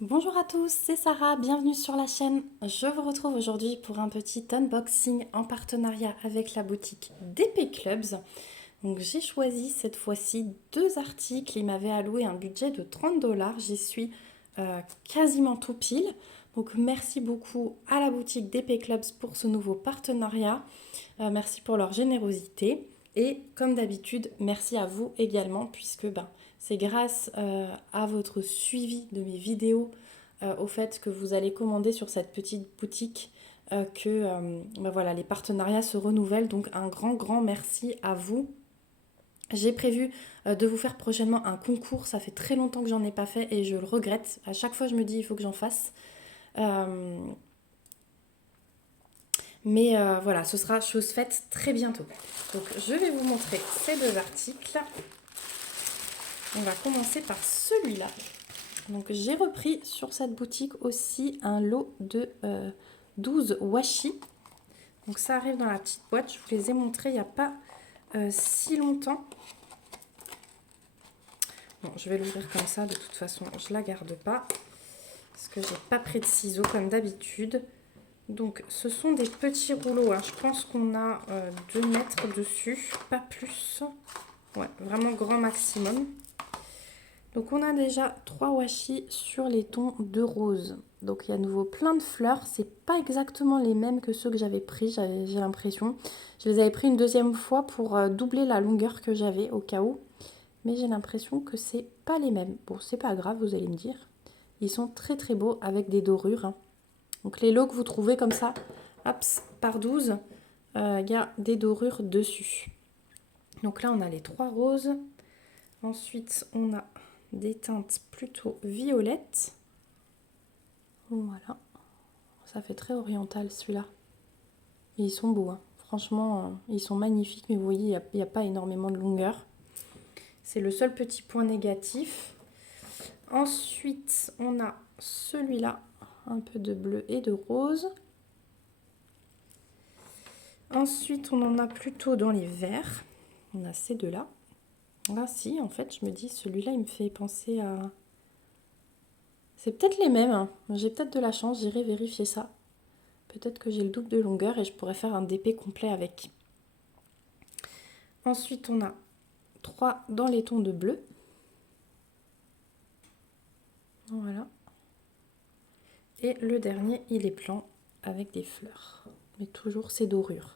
Bonjour à tous, c'est Sarah, bienvenue sur la chaîne. Je vous retrouve aujourd'hui pour un petit unboxing en partenariat avec la boutique DP Clubs. Donc j'ai choisi cette fois-ci deux articles, il m'avait alloué un budget de 30 $, j'y suis quasiment tout pile. Donc merci beaucoup à la boutique DP Clubs pour ce nouveau partenariat, merci pour leur générosité et comme d'habitude merci à vous également puisque c'est grâce à votre suivi de mes vidéos, au fait que vous allez commander sur cette petite boutique, voilà, les partenariats se renouvellent. Donc un grand merci à vous. J'ai prévu de vous faire prochainement un concours. Ça fait très longtemps que j'en ai pas fait et je le regrette. À chaque fois je me dis il faut que j'en fasse. Euh, voilà, ce sera chose faite très bientôt. Donc je vais vous montrer ces deux articles. On va commencer par celui-là. Donc j'ai repris sur cette boutique aussi un lot de 12 washi. Donc ça arrive dans la petite boîte. Je vous les ai montrés il n'y a pas si longtemps. Bon, je vais l'ouvrir comme ça. De toute façon, je ne la garde pas. Parce que j'ai pas pris de ciseaux comme d'habitude. Donc ce sont des petits rouleaux. Hein. Je pense qu'on a 2 mètres dessus. Pas plus. Ouais, vraiment grand maximum. Donc on a déjà 3 washi sur les tons de rose. Donc il y a à nouveau plein de fleurs. C'est pas exactement les mêmes que ceux que j'avais pris, j'ai l'impression. Je les avais pris une deuxième fois pour doubler la longueur que j'avais au cas où. Mais j'ai l'impression que c'est pas les mêmes. Bon, c'est pas grave, vous allez me dire. Ils sont très beaux avec des dorures. Hein. Donc les lots que vous trouvez comme ça, hop, par 12, il y a des dorures dessus. Donc là on a les 3 roses. Ensuite on a des teintes plutôt violettes. Voilà. Ça fait très oriental celui-là. Et ils sont beaux. Hein. Franchement, ils sont magnifiques. Mais vous voyez, il n'y a pas énormément de longueur. C'est le seul petit point négatif. Ensuite, on a celui-là. Un peu de bleu et de rose. Ensuite, on en a plutôt dans les verts. On a ces deux-là. Là, si, en fait, je me dis, celui-là, il me fait penser à... C'est peut-être les mêmes. Hein. J'ai peut-être de la chance, j'irai vérifier ça. Peut-être que j'ai le double de longueur et je pourrais faire un DP complet avec. Ensuite, on a 3 dans les tons de bleu. Voilà. Et le dernier, il est blanc avec des fleurs. Mais toujours ces dorures.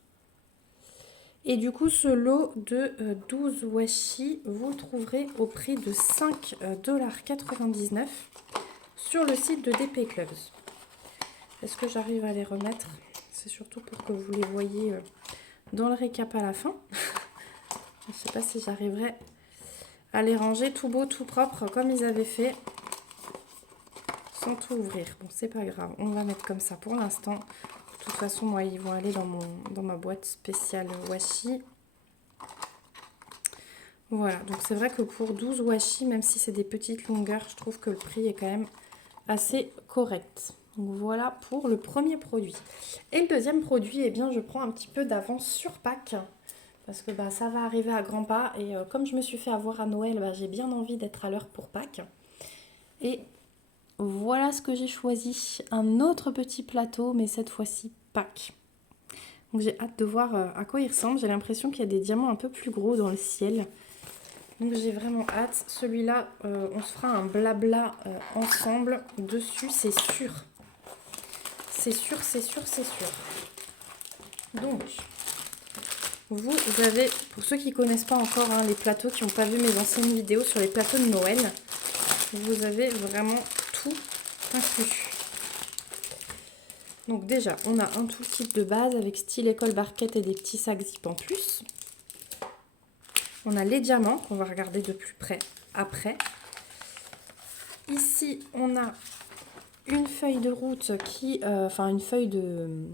Et du coup, ce lot de 12 washi, vous le trouverez au prix de 5,99 $ sur le site de DP Clubs. Est-ce que j'arrive à les remettre? C'est surtout pour que vous les voyez dans le récap à la fin. Je ne sais pas si j'arriverai à les ranger tout beau, tout propre, comme ils avaient fait, sans tout ouvrir. Bon, c'est pas grave, on va mettre comme ça pour l'instant. De toute façon, moi, ils vont aller dans ma boîte spéciale washi. Voilà, donc c'est vrai que pour 12 washi, même si c'est des petites longueurs, je trouve que le prix est quand même assez correct. Donc voilà pour le premier produit. Et le deuxième produit, eh bien, je prends un petit peu d'avance sur Pâques. Parce que ça va arriver à grands pas. Et comme je me suis fait avoir à Noël, j'ai bien envie d'être à l'heure pour Pâques. Et voilà ce que j'ai choisi. Un autre petit plateau, mais cette fois-ci Pâques. Donc j'ai hâte de voir à quoi il ressemble. J'ai l'impression qu'il y a des diamants un peu plus gros dans le ciel. Donc j'ai vraiment hâte. Celui-là, on se fera un blabla ensemble. Dessus, c'est sûr. C'est sûr, c'est sûr, c'est sûr. Donc, vous avez, pour ceux qui ne connaissent pas encore les plateaux, qui n'ont pas vu mes anciennes vidéos sur les plateaux de Noël, vous avez vraiment tout inclus. Donc déjà, on a un toolkit de base avec stylet, colle, barquette et des petits sacs zip en plus. On a les diamants qu'on va regarder de plus près après. Ici, on a une feuille de route une feuille de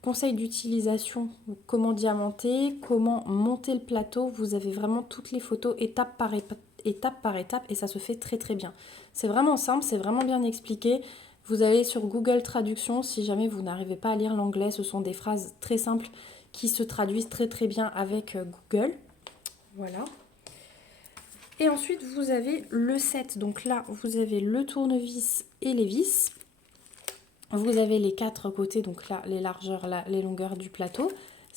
conseil d'utilisation, comment diamanter, comment monter le plateau. Vous avez vraiment toutes les photos étape par étape et ça se fait très bien. C'est vraiment simple, c'est vraiment bien expliqué. Vous allez sur Google Traduction si jamais vous n'arrivez pas à lire l'anglais. Ce sont des phrases très simples qui se traduisent très bien avec Google. Voilà. Et ensuite, vous avez le set. Donc là, vous avez le tournevis et les vis. Vous avez les 4 côtés, donc là, les largeurs, là, les longueurs du plateau.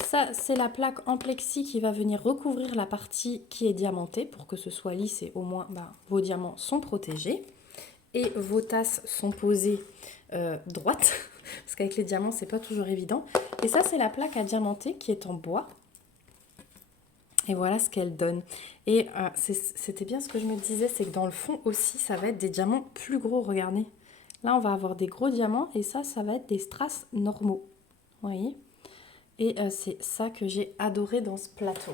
Ça, c'est la plaque en plexi qui va venir recouvrir la partie qui est diamantée pour que ce soit lisse et au moins vos diamants sont protégés. Et vos tasses sont posées droites, parce qu'avec les diamants, c'est pas toujours évident. Et ça, c'est la plaque à diamanter qui est en bois. Et voilà ce qu'elle donne. Et c'était bien ce que je me disais, c'est que dans le fond aussi, ça va être des diamants plus gros, regardez. Là, on va avoir des gros diamants et ça va être des strass normaux. Vous voyez? Et c'est ça que j'ai adoré dans ce plateau.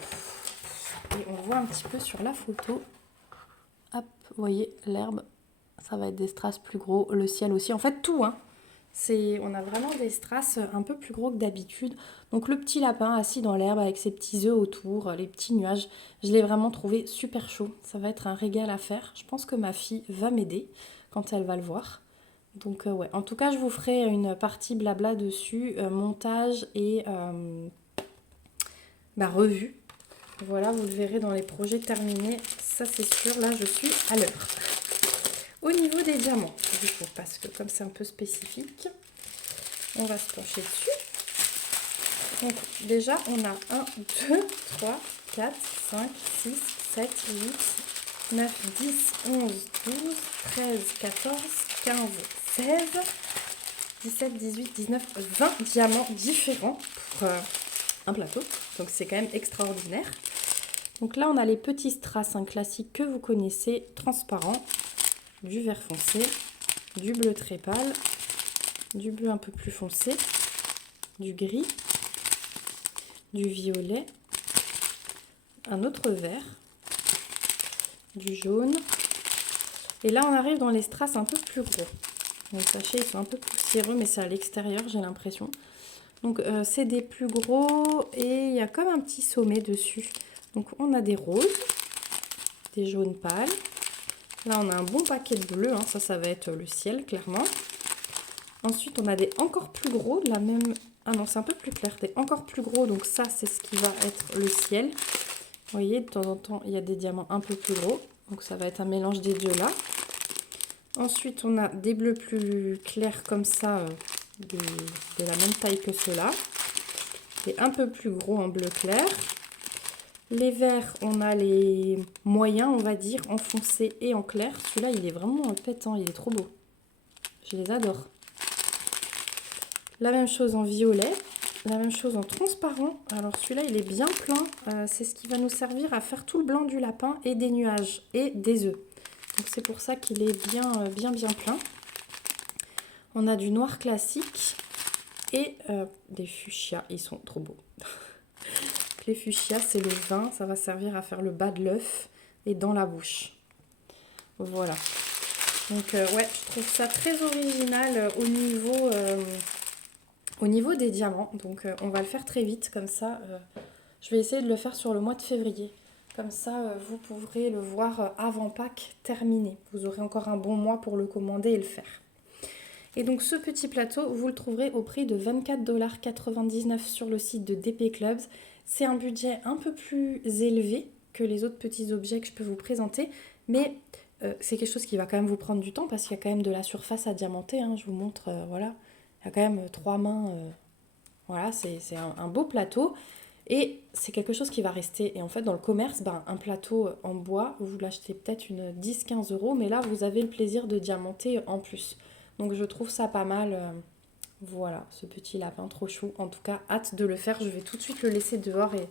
Et on voit un petit peu sur la photo. Hop, vous voyez, l'herbe, ça va être des strass plus gros. Le ciel aussi. En fait, tout, hein. On a vraiment des strass un peu plus gros que d'habitude. Donc le petit lapin assis dans l'herbe avec ses petits œufs autour, les petits nuages, je l'ai vraiment trouvé super chaud. Ça va être un régal à faire. Je pense que ma fille va m'aider quand elle va le voir. Donc ouais, en tout cas je vous ferai une partie blabla dessus, montage et revue. Voilà, vous le verrez dans les projets terminés, ça c'est sûr, là je suis à l'heure. Au niveau des diamants, du coup, parce que comme c'est un peu spécifique, on va se pencher dessus. Donc déjà on a 1, 2, 3, 4, 5, 6, 7, 8, 9, 10, 11, 12, 13, 14, 15, 16, 17, 18, 19, 20 diamants différents pour un plateau. Donc c'est quand même extraordinaire. Donc là on a les petits strass classiques que vous connaissez, transparents, du vert foncé, du bleu très pâle, du bleu un peu plus foncé, du gris, du violet, un autre vert, du jaune. Et là on arrive dans les strass un peu plus gros. Les sachets ils sont un peu plus poussiéreux mais c'est à l'extérieur j'ai l'impression. Donc c'est des plus gros et il y a comme un petit sommet dessus. Donc on a des roses, des jaunes pâles. Là on a un bon paquet de bleus, hein. Ça va être le ciel clairement. Ensuite on a des encore plus gros, de la même... Ah non c'est un peu plus clair, des encore plus gros, donc ça c'est ce qui va être le ciel. Vous voyez de temps en temps il y a des diamants un peu plus gros, donc ça va être un mélange des deux là. Ensuite on a des bleus plus clairs comme ça, de la même taille que ceux-là. Et un peu plus gros en bleu clair. Les verts, on a les moyens, on va dire, en foncé et en clair. Celui-là, il est vraiment pétant, il est trop beau. Je les adore. La même chose en violet, la même chose en transparent. Alors celui-là, il est bien plein. C'est ce qui va nous servir à faire tout le blanc du lapin et des nuages et des œufs. Donc c'est pour ça qu'il est bien plein. On a du noir classique et des fuchsias. Ils sont trop beaux. Les fuchsias, c'est le vin, ça va servir à faire le bas de l'œuf et dans la bouche. Voilà. Donc ouais, je trouve ça très original au niveau des diamants. Donc on va le faire très vite, comme ça. Je vais essayer de le faire sur le mois de février. Comme ça, vous pourrez le voir avant Pâques terminé. Vous aurez encore un bon mois pour le commander et le faire. Et donc ce petit plateau, vous le trouverez au prix de 24,99 $ sur le site de DP Clubs. C'est un budget un peu plus élevé que les autres petits objets que je peux vous présenter, mais c'est quelque chose qui va quand même vous prendre du temps parce qu'il y a quand même de la surface à diamanter, hein. Je vous montre, voilà, il y a quand même 3 mains, voilà, c'est un beau plateau. Et c'est quelque chose qui va rester. Et en fait, dans le commerce, un plateau en bois, vous l'achetez peut-être une 10-15 €, mais là, vous avez le plaisir de diamanter en plus. Donc je trouve ça pas mal. Voilà, ce petit lapin trop chou. En tout cas, hâte de le faire. Je vais tout de suite le laisser dehors et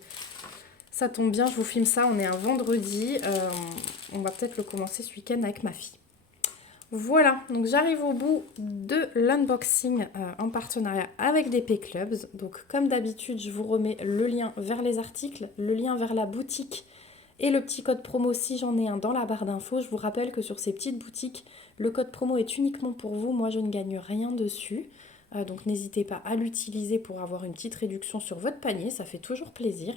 ça tombe bien, je vous filme ça. On est un vendredi. On va peut-être le commencer ce week-end avec ma fille. Voilà, donc j'arrive au bout de l'unboxing en partenariat avec DP Clubs. Donc comme d'habitude, je vous remets le lien vers les articles, le lien vers la boutique et le petit code promo si j'en ai un dans la barre d'infos. Je vous rappelle que sur ces petites boutiques, le code promo est uniquement pour vous. Moi, je ne gagne rien dessus. Donc n'hésitez pas à l'utiliser pour avoir une petite réduction sur votre panier. Ça fait toujours plaisir.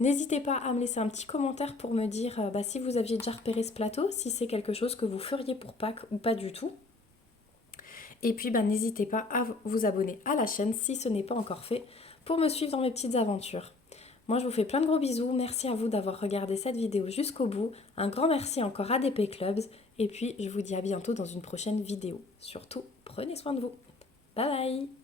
N'hésitez pas à me laisser un petit commentaire pour me dire si vous aviez déjà repéré ce plateau, si c'est quelque chose que vous feriez pour Pâques ou pas du tout. Et puis n'hésitez pas à vous abonner à la chaîne si ce n'est pas encore fait pour me suivre dans mes petites aventures. Moi, je vous fais plein de gros bisous. Merci à vous d'avoir regardé cette vidéo jusqu'au bout. Un grand merci encore à DP Clubs. Et puis, je vous dis à bientôt dans une prochaine vidéo. Surtout, prenez soin de vous. Bye bye!